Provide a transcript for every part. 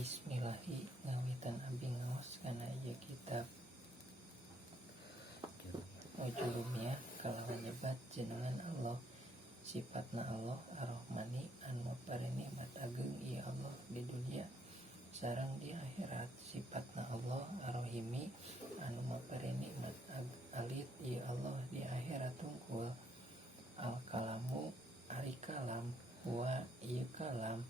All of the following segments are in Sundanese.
Bismillahi ngawitan abdi ngaos kana ieu kitab Ujurumiyah kalawan nyebat jenengan Allah sifatna Allah Ar-Rahmani anu pare nikmat ageung ieu Allah di dunia sareng di akhirat. Sifatna Allah Ar-Rahimi anu mapare nikmat alit ieu Allah di akhirat tungkul. Al-kalamu ari kalam wa ieu kalam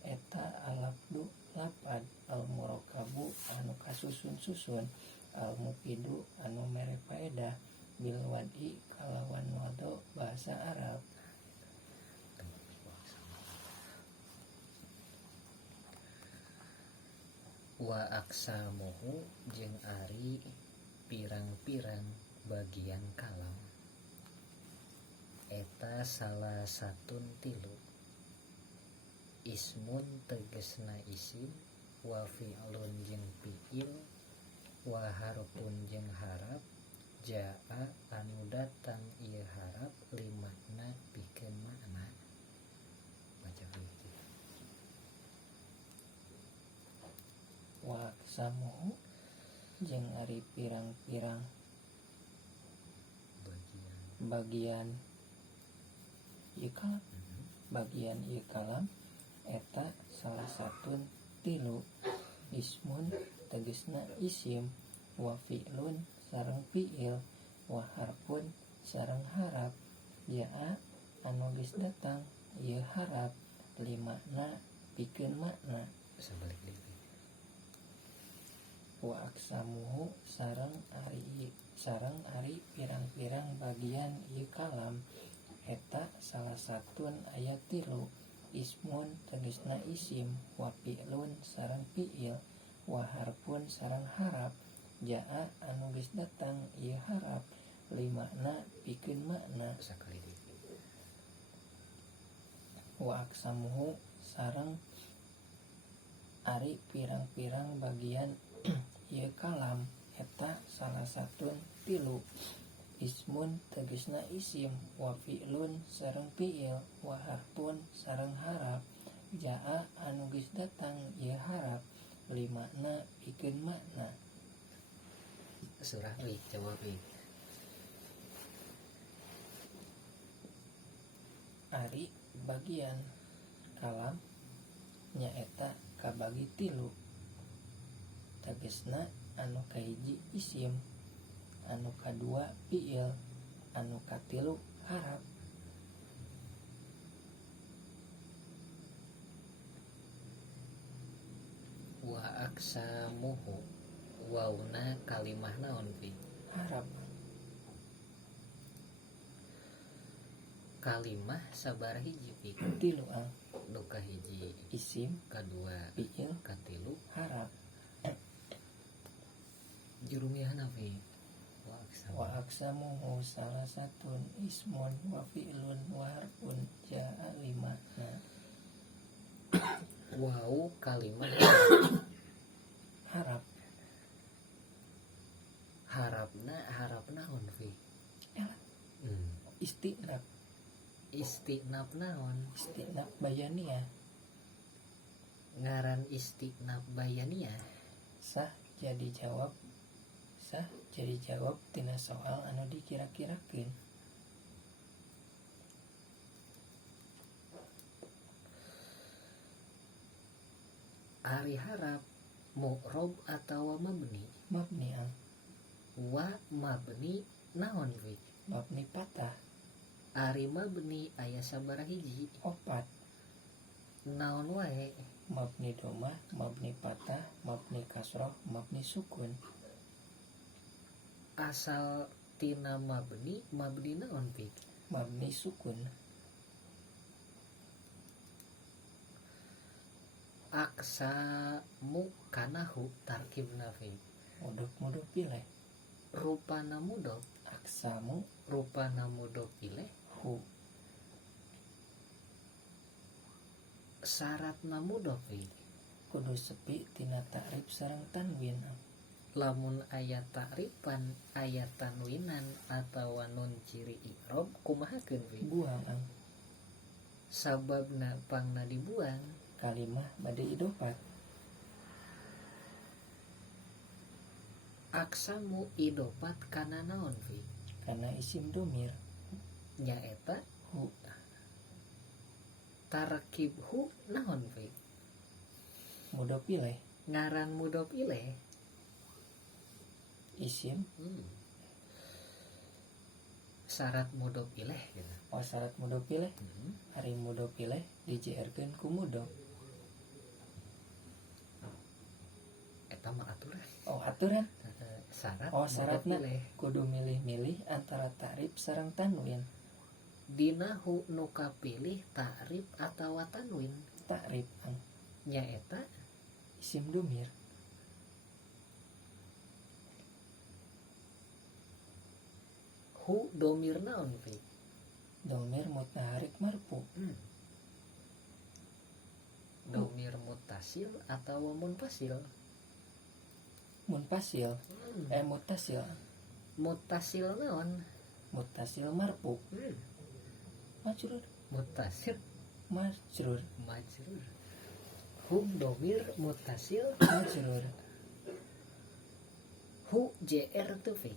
eta al-lafdu lapad al-murakabu anu kasusun-susun al-mufidu anu mere faedah bil wadi kalawan wado bahasa Arab. Wa aksamuhu jeung ari pirang-pirang bagian kalam eta salah satun tilu. Ismun tegesna isim, wa fi'lun jeung fi'il, wa harfun jeung harap, jaa anu datang ieu harap limakna pikeun makna. Baca fiqih. Wa aksamuhu jeung ari pirang-pirang bagian ieu kalam. Bagian ieu kalam eta salah satun tilu. Ismun tegesna isim, wa fi'lun sareng fi'il, wa harfun sareng harap, jaa anu geus datang ieu harap limakna pikeun makna. Sabalik deui. Wa aksamuhu sareng ari pirang-pirang bagian ieu kalam eta salah satun aya tilu. Ismun tegesna isim, wa fi'lun sareng fi'il, wa harfun sareng harap, jaa anu geus datang ieu harap limakna pikeun makna. Sakali deui. Wa aksamuhu sareng ari pirang-pirang bagian ieu kalam eta salah satun tilu. Ismun tegesna isim, wa fi'lun sareng fi'il, wa harfun sareng harap, jaa anu geus datang ieu harap limakna pikeun makna. Surah wi coba wi. Ari bagian kalam nyaeta kabagi tilu. Tegesna anu kahiji isim, anu kadua fi'il, anu katilu harap. Wa aksamuhu wauna kalimah naon pi? Harap. Kalimah sabar hiji pi? Tilu ang Nu kahiji isim, kadua fi'il, katilu harap. jurumiyahna pi? Wa aksamuhu salah satun ismun, wa fi'lun, wa harfun, jaa limakna. Wau kalimah Harap. harap naon pi? Istinaf. Istinaf naon? Istinaf bayaniyah. Ngaran istinaf bayaniyah. Sah jadi jawab tina soal anu dikira-kirakeun. Ari harap mu'rob atawa mabni? Mabni ang Wa mabni naon wi? mabni patah Ari mabni aya sabaraha hiji? 4. Naon wae? Mabni domah, mabni patah, mabni kasroh, mabni sukun. Asal tina mabni naon pi? Mabni sukun. Aksamu kanahu tarkibna fi? Mudok pilih. Rupana mudok. Aksamu Rupana mudok pilih. hu. Syaratna mudok fi? Kudu sepi tina ta'rif sareng tanwin. Lamun aya ta'rifan, aya tanwinan atawa nun ciri i'rob kumahakeun fi? Buang ang Sababna pangna dibuang kalimah bade idofat. Aksamu idopat kana naon fi? Karena isim domir Nyaeta hu tarkib hu naon fi? mudah pilih Ngaran mudhof ilaih. isim Syarat mudhof ilaih gitu. syarat mudah pilih hari mudah pilih dijeerkeun ku mudah Eta mah aturan. aturan Syarat syaratna mudhof ilaih. kudu milih-milih antara ta'rif sareng tanwin. Dina hu nu kapilih ta'rif atawa tanwin. Ta'rif Nyaeta isim domir hu domir naon fi? domir mutaharik marfu Domir mutasil atawa munfasil? munfasil mutasil Mutasil naon? mutasil marfu majrur Mutasil majrur majrur. Hu domir mutasil majrur hu jr tu fi.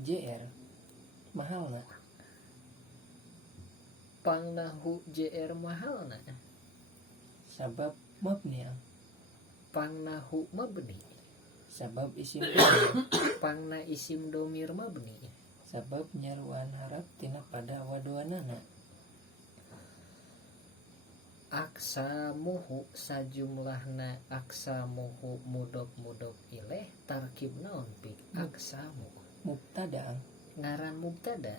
jr mahalna Pangna hu jr mahalna. sabab mabni Pangna hu mabni. sabab isim domir Pangna isim domir mabni. sabab nyaruan harap tina pada waduanana Aksamuhu sajumlahna aksamuhu mudhof ilaih tarkib naon pi? Aksamu mubtada ngaran mubtada.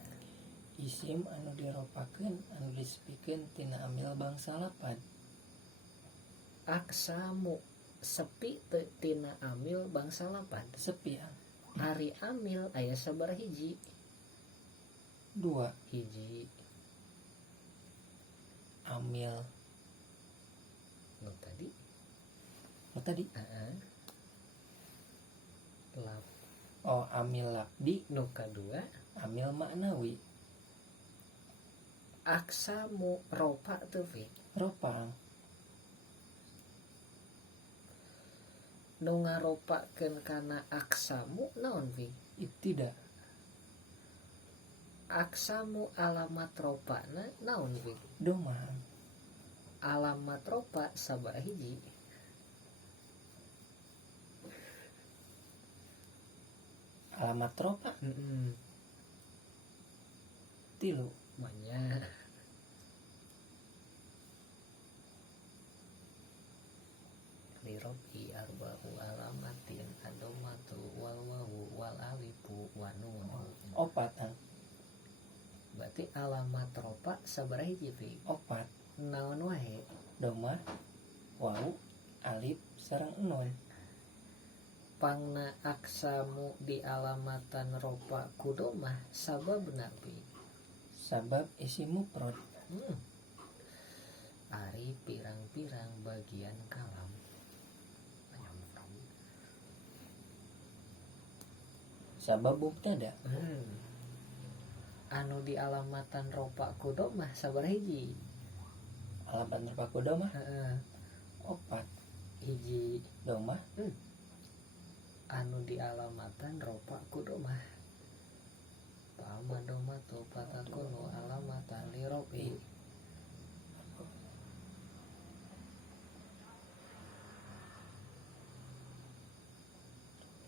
isim anu diropakeun anu disepikeun tina amil bangsa lapad. Aksamu sepi teu tina amil bangsa lapad. Sepi Ari amil aya sabaraha hiji? 2 Hiji. amil Nu tadi tadi lap. amil labdi Nu kadua amil maknawi aksamu ropa teu fi. ropang Nu ngaropakeun kana aksamu naon fi? tidak Aksamu alamat ropana naon fi? domah Alamat ropa sabaraha hiji? alamat ropa 3 Manya lirobi arba'u alamatin adomatu wal wawu wal alifu wa nun. 4 Berarti alamat ropa sabaraha hiji fi? 4 Naon wae? domah wawu alif sareng nun. Pangna aksamu di alamatan ropa kudomah sababna fi? Sabab isim mufrad Ari pirang-pirang bagian kalam. Sabab mubtada Anu di alamatan ropa kudomah sabaraha hiji? alamat ropa domah Heeh. 4 Hiji. domah Anu di alamatan ropa kudomah Pa'amadoma tu patakunu alamatan lirobi.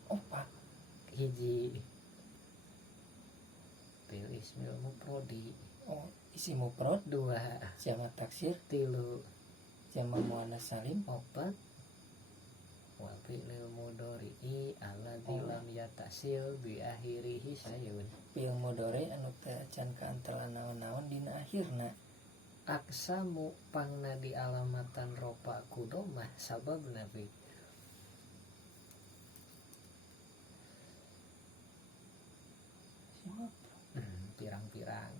Opat Hiji Pil ismil mufrodi. isim mufrad 2 jamak taksir 3 jamak muannas salim 4 wa fi'lil mudhari'i alladzi lam yatasil bi akhirihi sayun. fi'il mudhari anu teu can kaantara naon-naon dina akhirna. Aksamu pangna di alamatan ropa kudomah sababna fi? Pirang-pirang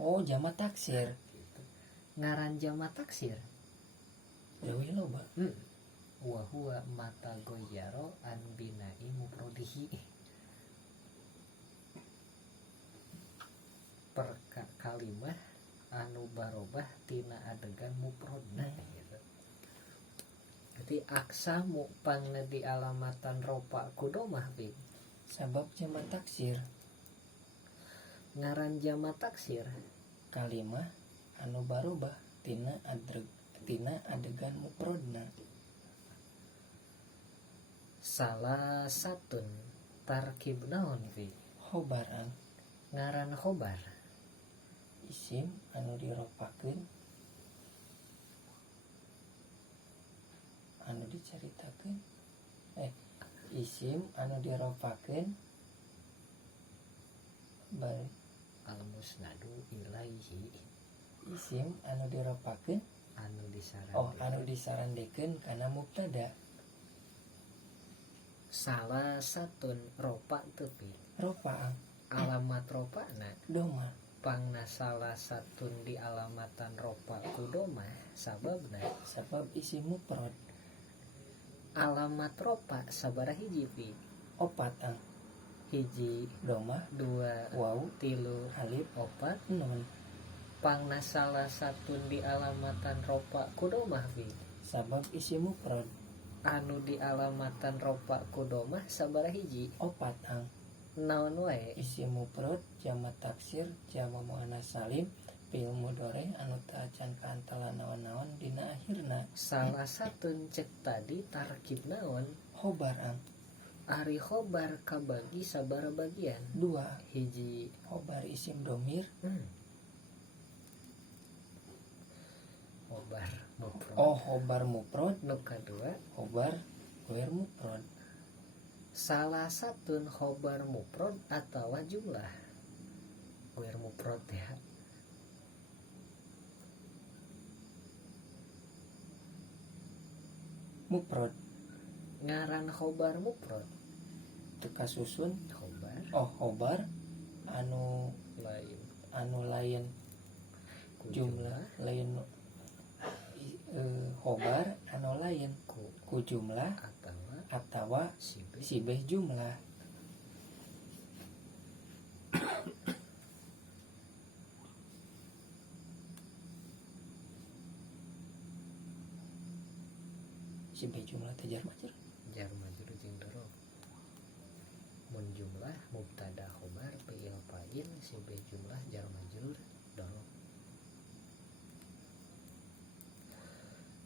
Jamak taksir gitu. Ngaran jamak taksir leuwih loba wa huwa mata goyaro an binai mufrodihi. Per kalimah anu barobah tina adegan mufrodna gitu. berarti aksamu pangna di alamatan ropa kudomah fi. Sabab jamak taksir Ngaran jama taksir kalimah anu barubah tina adegan mufrodna. salah satun tarkib naon fi. Khobaran Ngaran khobar isim anu diropakeun anu diceritakeun isim anu diropakeun bari al musnadu ilaihi isim anu diropakeun anu disaran. anu disarandikeun kana mubtada. Salah satun ropa teu fi. Ropa Alamat ropa na doma pangna salah satun di alamatan ropa kudoma sababna sabab isim mufrad. alamat ropa sabaraha hiji fi. Opat Hiji doma 2 waw 3 alif 4 nun pangna salah satun di alamatan ropa kudomah fi. sabab isim mufrad. Anu di alamatan ropa kudomah sabaraha hiji. Opat Naon wae. isim mufrad jamak taksir jamak muannas salim fi'il mudhari anu teu acan kaantalan naon-naon dina akhirna. Salah satun cek tadi tarkib naon. Khobar Ari khobar kabagi sabaraha bagian. 2 Hiji khobar isim domir khobar mufrad. khobar mufrad. Nu kadua Khobar ghair mufrad. salah satun khobar mufrad atawa jumlah. Ghair mufrad ya. Mufrad Ngaran khobar mufrad teu kasusun khobar khobar anu lain ku jumlah lain khobar anu lain ku jumlah atawa sibeh jumlah. Sibeh jumlah teh jar majrur. jar majrur jeung dorob. Mun jumlah mubtada khobar fi'il fa'il sibeh jumlah jar majrur dorob.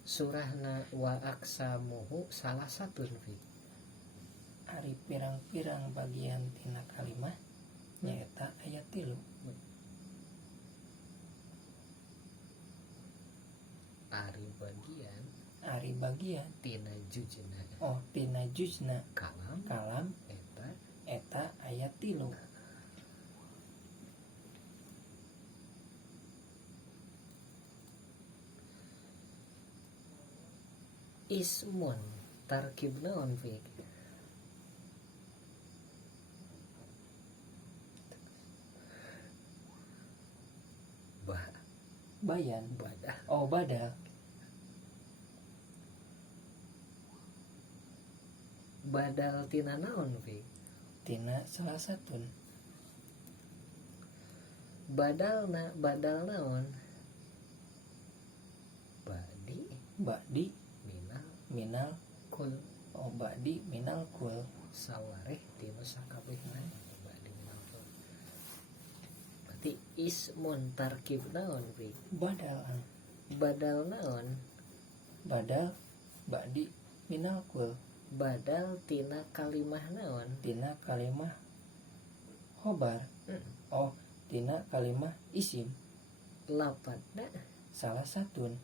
Surahna wa aksamuhu salah satun fi. Ari pirang-pirang bagian tina kalimah nyaeta ayat 3. Ari bagian Tina jujna tina juzna kalam eta ayat 3. ismun tarkib naon fi. Bayan Badah badal badal tina naon fi. tina salah satun. Badal naon. Ba'di minal Kul ba'di minal kul. sawareh tina sakabehna ba'di minal kul. Berarti ismun tarkib naon fi. Badal naon. Badal ba'di minal kul. Badal tina kalimah naon. Tina kalimah khobar. Tina kalimah isim Lapadna salah satun.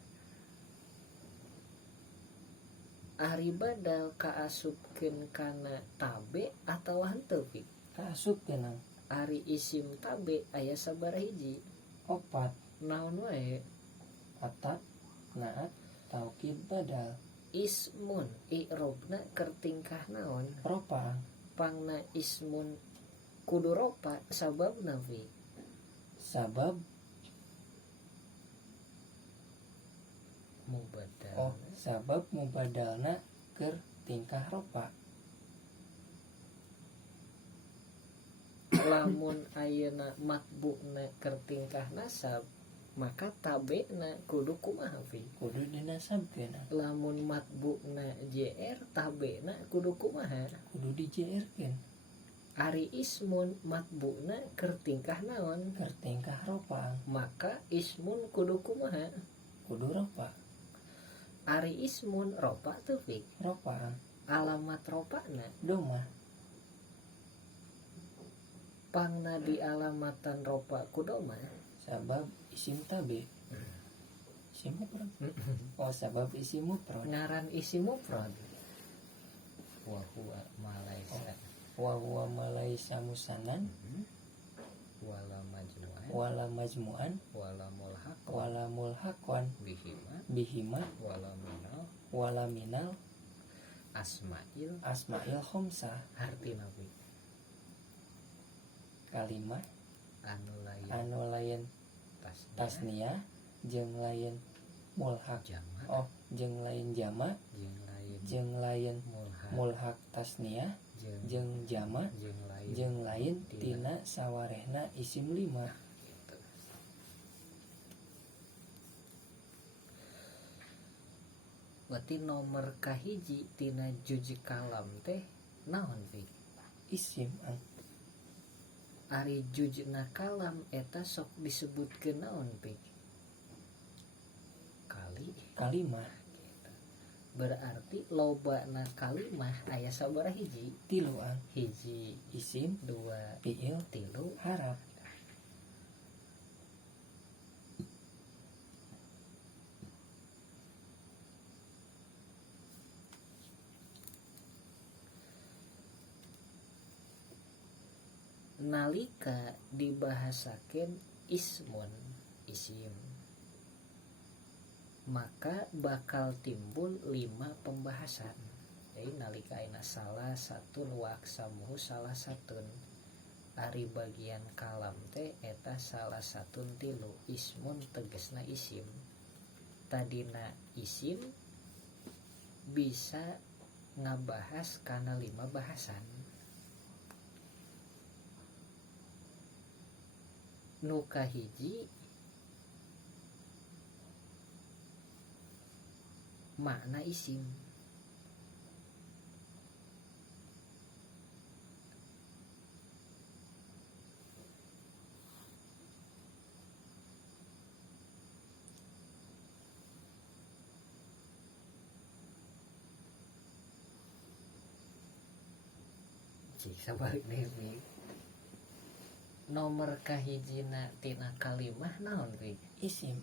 ari badal kaasupkeun kana tabe atawa henteu fi. Kaasupkeun Ari isim tabe aya sabaraha hiji. 4 Naon wae. atap naat taukid badal. Ismun i'robna keur tingkah naon. Ropa Pangna ismun kudu ropa sababna fi. sabab Mubadal sabab mubadalna keur tingkah ropa. lamun ayeuna matbu'na keur tingkah nasab maka tabena kudu kumaha fi? kudu dinasabkeun Lamun matbu'na JR tabena kudu kumaha? kudu dijeerkeun Ari ismun matbu'na keur tingkah naon? keur tingkah ropa Maka ismun kudu kumaha? kudu ropa Ari ismun ropa teu fi? ropa Alamat ropana domah pangna di alamatan ropa kudoma. sabab isim tabe isim mufrad oh sabab isim mufrad Ngaran isim mufrad wa huwa malaisa wa huwa malaisa musanan wala majmu'an wala majmu'an wala mulhaq wala mulhaqan bihima bihima wala minal asma'il khamsah hartina fi kalimah anu lain tasniah jeung lain mulhaq jama jeung lain jama jeung lain mulhaq tasniah jeung jama jeung lain tina sawarehna isim lima. Berarti nomor kahiji tina juji kalam teh naon fi? Isim Ari jujna kalam eta sok disebutkeun naon fi? Kalimah. Berarti lobana kalimah aya sabaraha hiji? 3 Hiji isim, 2 fiil, 3 harap. Nalika dibahasakeun ismun isim maka bakal timbul 5 pembahasan. Jadi nalika ayeuna salah satu waksamuhu salah satun ari bagian kalam teh eta salah satun tilu ismun tegesna isim. Tadina isim bisa ngabahas kana 5 bahasan. Nu kahiji makna isim. Cik sabalik deui. Nomor kahijina tina kalimah naon wi? Isim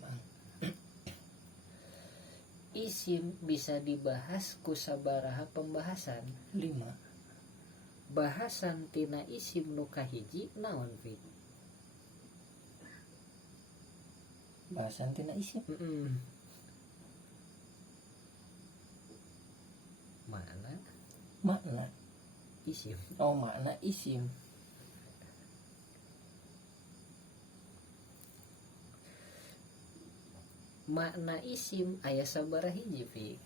Isim bisa dibahas ku sabaraha pembahasan? 5 Bahasan tina isim nu kahiji naon wi? bahasan tina isim makna isim. makna isim. Makna isim aya sabaraha hiji fi?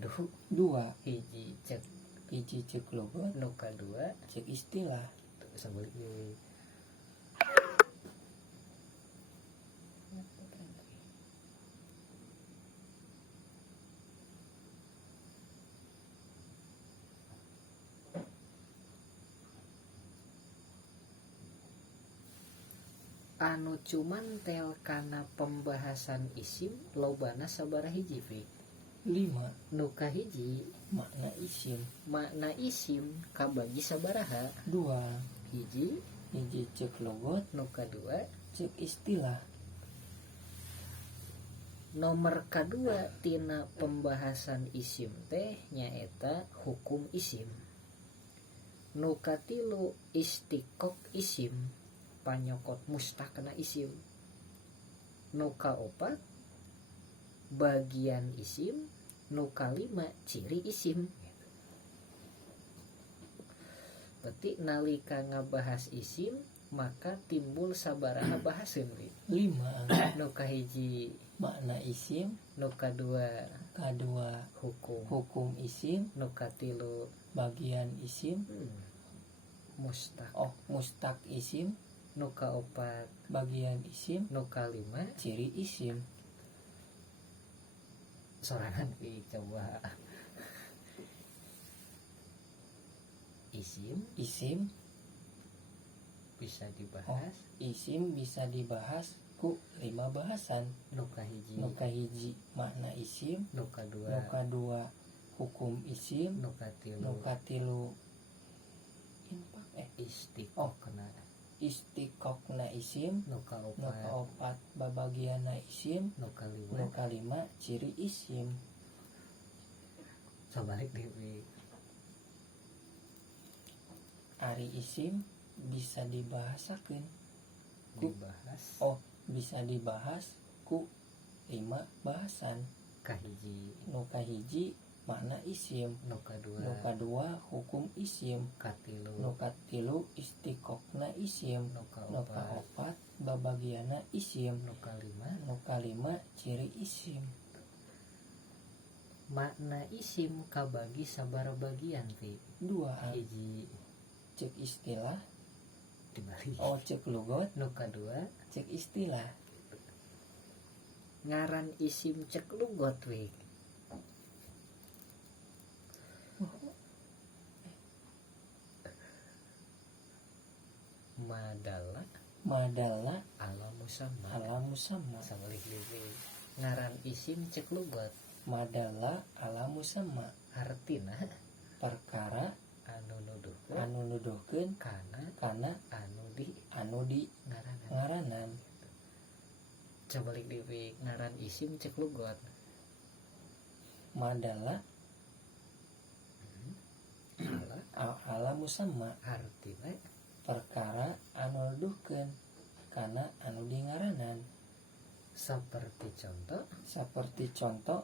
2 Hiji cek hiji cek logat, nu kadua cek istilah. sabalik deui. Anu cuman tel kana pembahasan isim lobana sabaraha hiji fi? 5 Nu kahiji makna isim. makna isim kabagi sabaraha? 2 Hiji hiji cek logat, nu kadua cek istilah. nomor kadua tina pembahasan isim teh nyaeta hukum isim. Nu katilu istiqoq isim panyokot mustakna isim. Nu kaopat bagian isim. Nu kalima ciri isim. Berarti nalika ngabahas isim maka timbul sabaraha bahaseun wi? 5 Nu kahiji makna isim, nu kadua hukum isim, nu katilu bagian isim, mustaq mustaq isim, Nu kaopat bagian isim, nu kalima ciri isim. sorangan coba. Isim bisa dibahas. Isim bisa dibahas ku 5 bahasan. Nu kahiji Nu kahiji makna isim, nu nu kadua hukum isim, nu nu katilu katilu istiqokna isim, nu nu kaopat kaopat babagiana isim, nu nu kalima kalima ciri isim. sabalik deui. Ari isim bisa dibahasakeun Dibahas bisa dibahas ku 5 bahasan. kahiji Nu kahiji makna isim, nu nu kadua hukum isim, katilu nu katilu istiqokna isim, nu nu kaopat babagiana isim, nu kalima ciri isim. makna isim kabagi sabaraha bagian ti? 2. Hiji Cek istilah, dibalik. cek lugot, Nu kadua cek istilah. ngaran isim cek lugot we. Madalla ala musamma sabalik deui. Ngaran isim cek lugot Madalla ala musamma artina perkara anu nuduhkeun kana anu di ngaranan. Cabalik deui ngaran isim cek lugot. Madalla ala musamma artina perkara anu nuduhkeun kana anu di ngaranan. Saperti contoh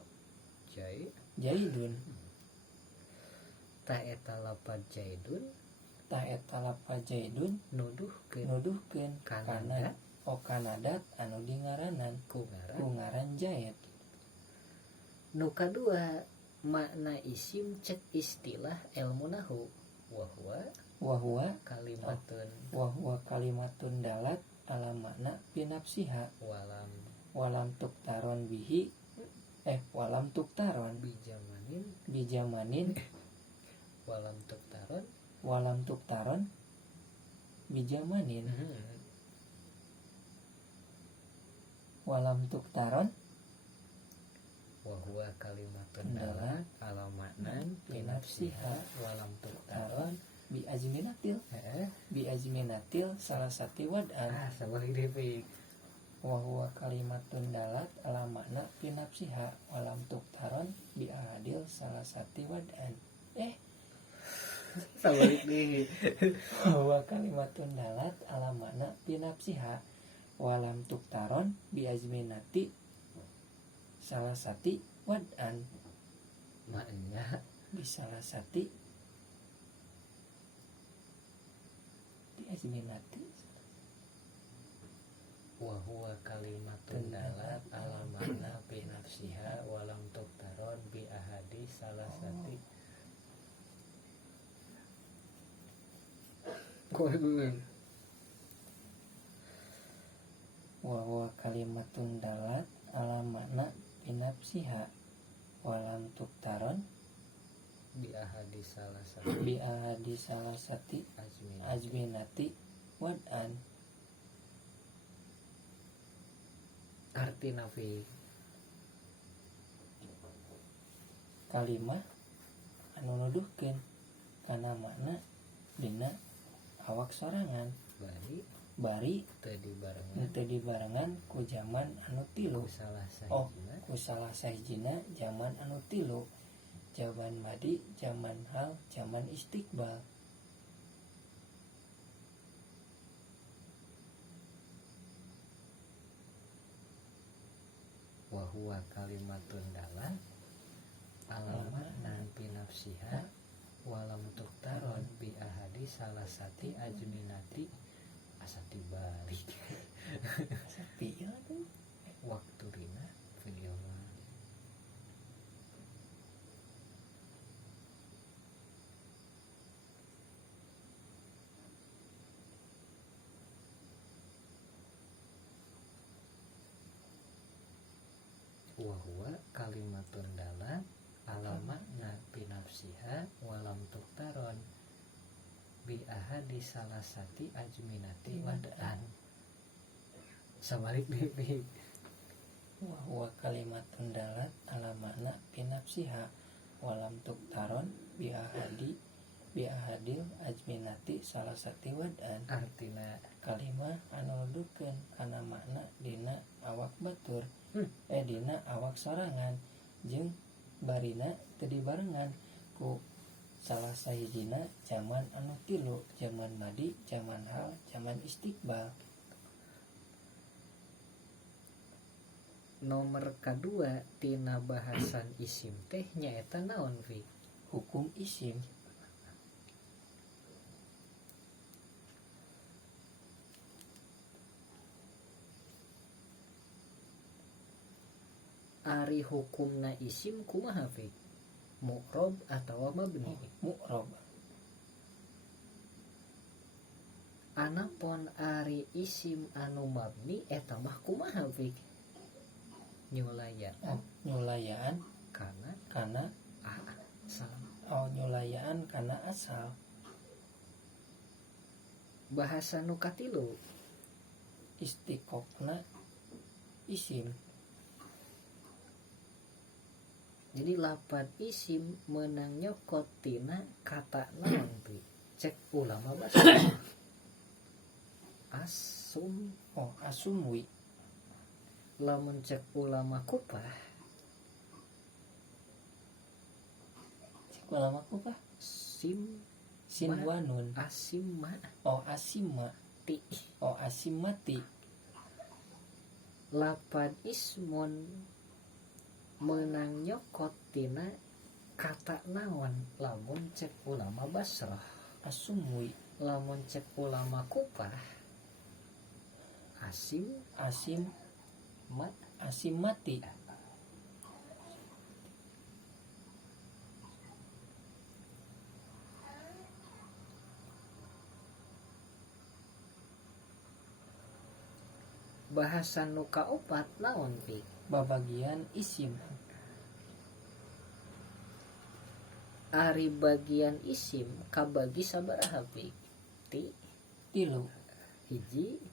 jaidun. Ta eta lapad jaidun nuduhkeun kana kanadat anu di ngaranan ku ngaran jaid. Nu kadua makna isim cek istilah ilmu nahu wahwa kalimatun dalat ala makna binafsiha walam tuktaron bihi walam tuktaron bijamanin walam tuktaron bijamanin walam tuktaron wahwa kalimatun dalat ala maknan binafsiha walam tuktaron bi azminatil salah satu wad'an. sabalik deui. Wahwa kalimatun dalat ala makna binafsiha walam tuktaron bi ahadil salah satu wad'an. Sabalik deui. Wahwa kalimatun dalat ala makna binafsiha walam tuktaron bi azminati salah satu wad'an. Makna Bi salah satu di azminati wahwa kalimatun dalat ala makna binafsiha walam tuktaron bi ahadi salah sati. Wahwa kalimatun dalat ala makna binafsiha walam tuktaron bi ahadi salah sati azminati wad'an. artina fi Kalimah anu nuduhkeun kana makna dina awak sorangan bari teu dibarengan ku zaman anu tilu. Ku salah sahijina zaman anu tilu, zaman madi, zaman hal, zaman istiqbal. Wahwa kalimatun dalat ala makna binafsiha walam tuktaron bi ahadi salah sati ajminati asati balik Sepi ya tuh. waktu rina video kalimatun dalat ala makna binafsiha walam tuktaron bi ahadi salasati ajminati wad'an. Sabalik deui. Wa huwa kalimatun dalat ala makna binafsiha walam tuktaron bi ahadil ajminati salasati wad'an. Artina Kalimah anu nuduhkeun kana makna dina awak batur dina awak sorangan jeung barina teu dibarengan ku salah sahijina zaman anu tilu, zaman madi, zaman hal, zaman istiqbal. nomor kadua tina bahasan isim teh nyaeta naon fi? Hukum isim. Ari hukumna isim kumaha fi? Mu'rob atawa mabni? Mu'rob. Anapun ari isim anu mabni eta mah kumaha fi? Nyulayaan Nyulayaan kana asal. Nyulayaan kana asal. Bahasa nu katilu Istiqoqna isim. Jadi lapan isim menang nyokot tina kata naon fi? Cek ulama bahasa Asumwi. Lamun cek ulama kupah Ulama kupah sinwanun. asimma Asimati. Asimati. Lapan ismun menang nyokot tina kata naon lamun cek ulama Basrah. Asumwi. Lamun cek ulama kupah asimati. Bahasa nu kaopat naon fi? Babagian isim. Ari bagian isim kabagi sabaraha fi? Tilu. Hiji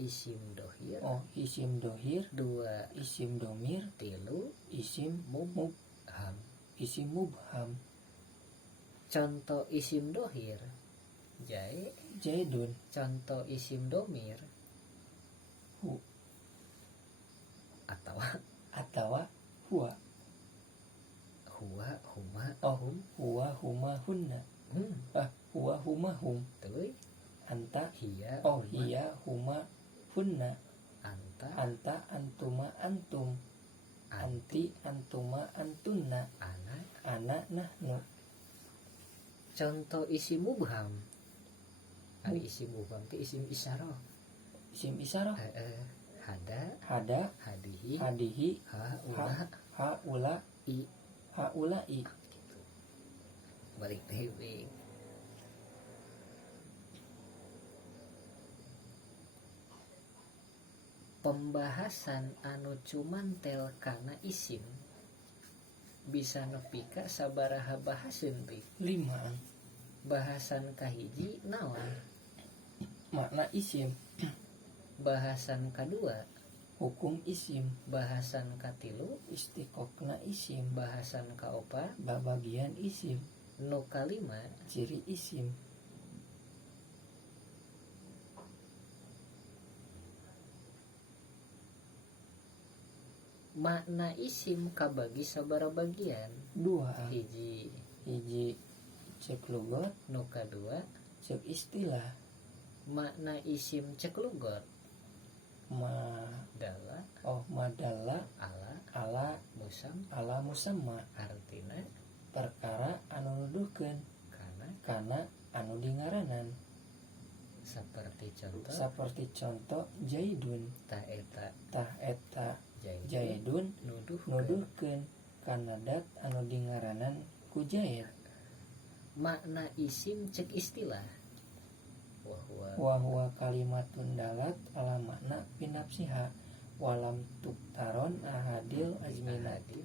isim dohir, Isim dohir. dua Isim domir. tilu Isim mubham. Isim mubham. Contoh isim dohir Jaidun. contoh isim domir Hu. atawa Huwa. huwa huma Huwa huma hunna. Huwa huma hum. tuluy Anta. hiya Hiya huma hunna. anta Antuma antum. Anti antuma antunna. Ana nahnu. contoh isim mubham. Ari isim mubham teh isim isyarah. Isim isyarah. Hada hadihi haula'i. Balik deui. Pembahasan anu cumantel kana isim bisa nepi ka sabaraha bahaseun ti? 5. Bahasan kahiji naon? Makna isim. Bahasan kadua Hukum isim. bahasan katilu Istiqoqna isim. bahasan kaopat Babagian isim. nu kalima Ciri isim. makna isim kabagi sabaraha bagian? 2. Hiji Cek lugot. nu kadua Cek istilah. makna isim cek lugot madalla ala musamma. artina Perkara anu nuduhkeun kana anu dingaranan. Saperti contoh Jaidun. Tah eta Jaidun nuduhkeun kana dat anu dingaranan ku Jaid. makna isim cek istilah Wa huwa kalimatun dalat ala makna binafsiha walam tuktaron ahadil azminati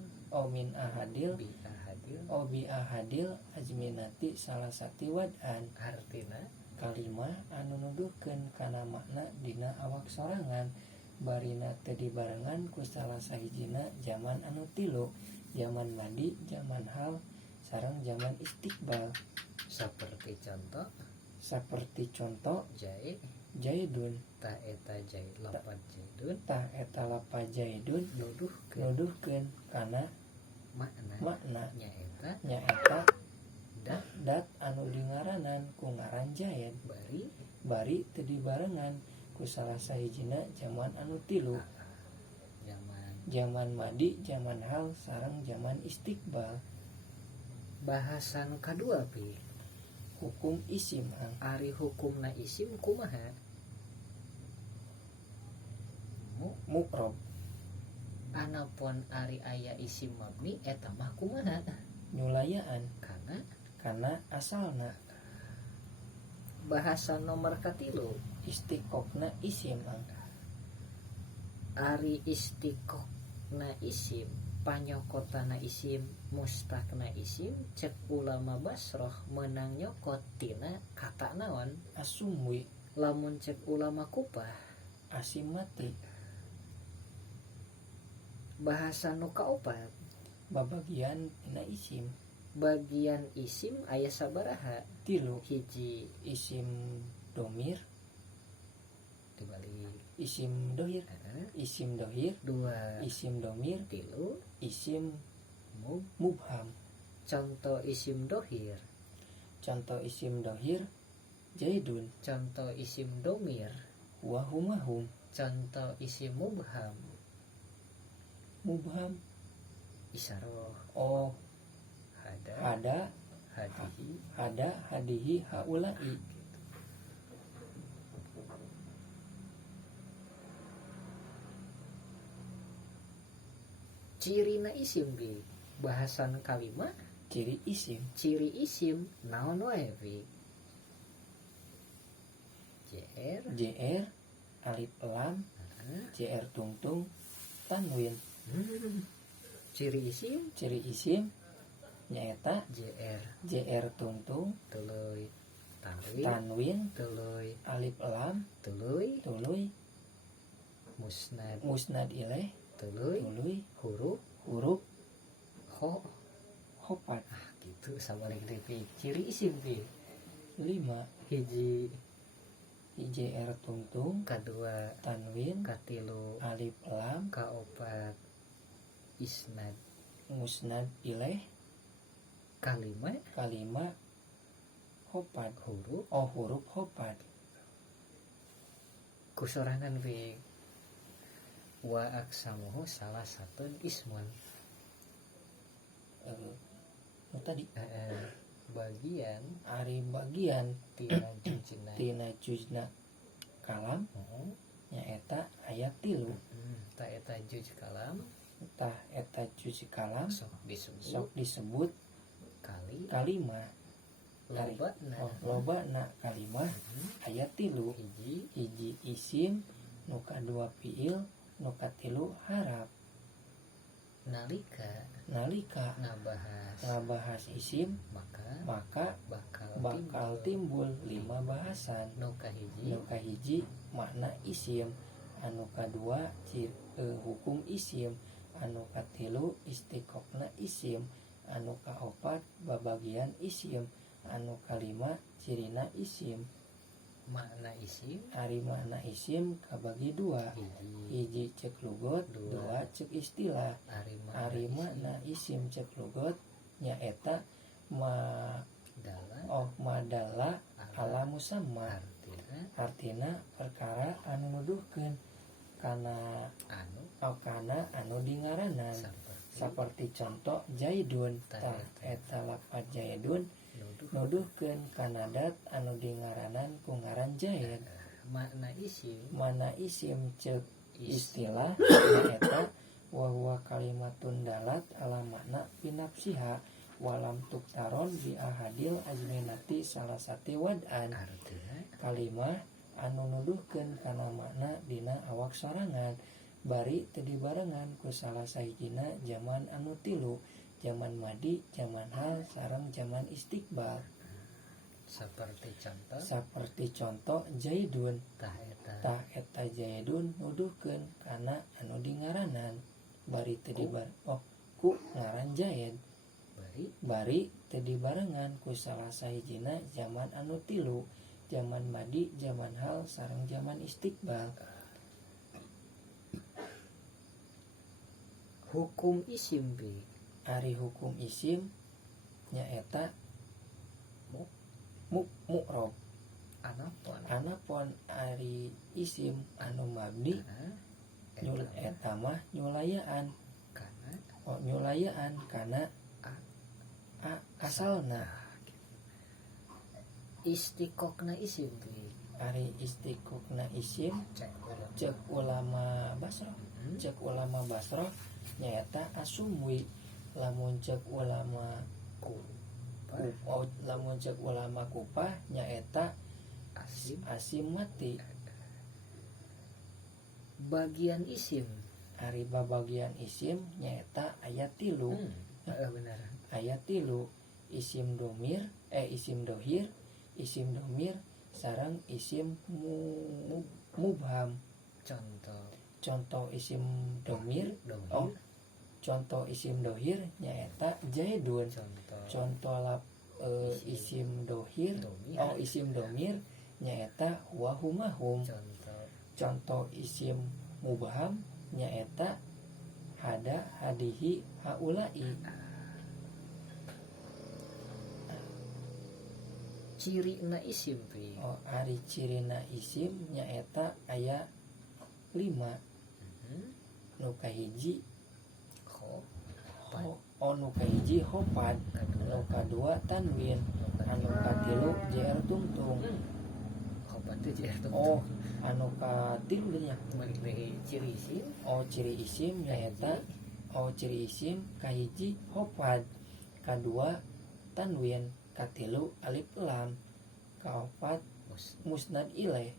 min ahadil bi ahadil bi ahadil azminati salah sati wad'an. artina Kalimah anu nuduhkeun kana makna dina awak sorangan barina teu dibarengan ku salah sahijina zaman anu tilu, zaman madi, zaman hal, sareng zaman istiqbal. saperti contoh Jai jaidun ta eta lapan jaidun tah eta lapa jaidun nuduhkeun kana makna nyaeta dat anu dingaranan ku ngaran jaid bari teu dibarengan ku salah sahijina zaman anu tilu, zaman madi, zaman hal, sareng zaman istiqbal. bahasan kadua pi Hukum isim ari hukumna isim kumaha mu'rob. anapun ari aya isim mabni eta mah kumaha Nyulayaan kana asalna. bahasan nomor katilu Istiqokna isim ari istiqokna isim panyokotana isim mustakna isim cek ulama Basroh menang nyokot tina kata naon asumwi. lamun cek ulama Kupah Asim mati. bahasa nu kaopat Babagian tina isim bagian isim aya sabaraha tilu. hiji Isim domir, dibalik isim dohir, isim dohir, dua isim domir, tilu isim mub mubham. contoh isim dohir Contoh isim dohir jaidun contoh isim domir wahumahum. contoh isim mubham Mubham isaroh hada hadihi haulai. cirina isim bi bahasan kalimat Ciri isim ciri isim naon wae bi jr alif lam jr tungtung tanwin. ciri isim Nyaeta jr tungtung tuluy tanwin tuluy alif lam tuluy musnad ilaih tuluy huruf hopat. gitu sabalik deui ciri isim bi 5 hiji jr tungtung kadua tanwin katilu alif lam kaopat isnad musnad ilaih kalima hopat huruf hopat. kusorangan bi wa aksamuhu salah satu ismun Tadi bagian ari bagian tina juzna kalam nyaeta ayat tilu. ta eta juz kalam Tah eta juz kalam sok disebut kalimah. Lobana kalimah ayat tilu. Hiji isim, nu kadua fiil, nu katilu harap. Nalika ngabahas isim maka bakal timbul 5 bahasan. Nu kahiji makna isim, anu kadua hukum isim, anu katilu istiqokna isim, anu kaopat babagian isim, anu kalima cirina isim. Ari makna isim kabagi dua, hiji cek lugot, dua cek istilah. Ari makna isim cek lugot nyaeta madalla ala musamma, artina perkara anu nuduhkeun kana anu dingaranan. Saperti contoh jaidun, tah eta lafaz jaidun nuduhkeun kana dat anu dingaranan ku ngaran jaid. Mana isim cek istilah nyaeta wa huwa kalimatun dalat ala makna binafsiha walam tuktaron bi ahadil azminati salah sati wad'an. Kalimah anu nuduhkeun kana makna dina awak sorangan bari teu dibarengan ku salah sahijina zaman anu tilu, zaman madi, zaman hal, sareng zaman istiqbal. Saperti contoh Zaidun, tah eta tah eta Zaidun nuduhkeun kana anu dingaranan bari teu ku ngaran Zaid, bari teu dibarengan ku salah sahijina zaman anu tilu, zaman madi, zaman hal, sareng zaman istiqbal. hukum isim pi Ari hukum isim nyaeta mu'rob. Anapun ari isim anu mabni eta mah nyulayaan kana asalna. istiqokna isim pi Ari istiqokna isim cek ulama Basrah, cek ulama Basrah nyaeta asumwi. Lamun cek ulama Kufah nyaeta asim mati. bagian isim Ari babagian isim nyaeta ayat tilu. benar Ayat tilu isim dohir, sareng isim mubham. Contoh isim domir. Contoh isim dohir nyaeta Zaidun. Contoh isim dohir isim domir nyaeta huwa humahum. Contoh isim mubham nyaeta hada hadihi haulai. cirina isim pi Ari cirina isim nyaeta aya 5. Nu kahiji nu kahiji hopad, nu kadua tanwin, anu katilu jer tungtung. Anu katilu nya ciri isim ciri isim nyaeta ciri isim kahiji hopad, kadua tanwin, katilu alif lam, kaopat musnad ilaih.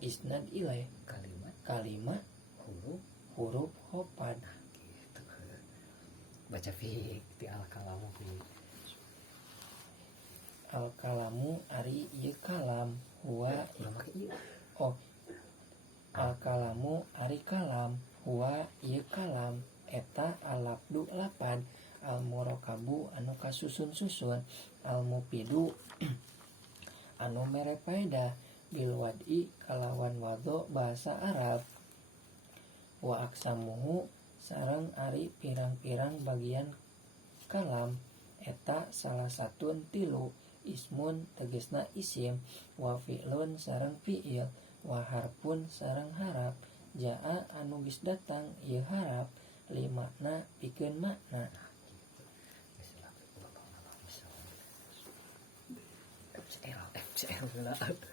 Isnad ilaih kalimat huruf hopad. baca fiik di al-kalamu fi Al-kalamu ari ieu kalam huwa al-kalamu ari kalam huwa ieu kalam eta al-lafdu lapad, al-murakabu anu kasusun-susun, al-mufidu anu mere faedah, bil wad'i kalawan wado bahasa Arab, wa aksamuhu sareng ari pirang-pirang bagian kalam eta salah satun tilu, ismun tegesna isim, wa fi'lun sareng fi'il, wa harpun sareng harap, jaa anu geus datang ieu harap li makna pikeun makna. MCL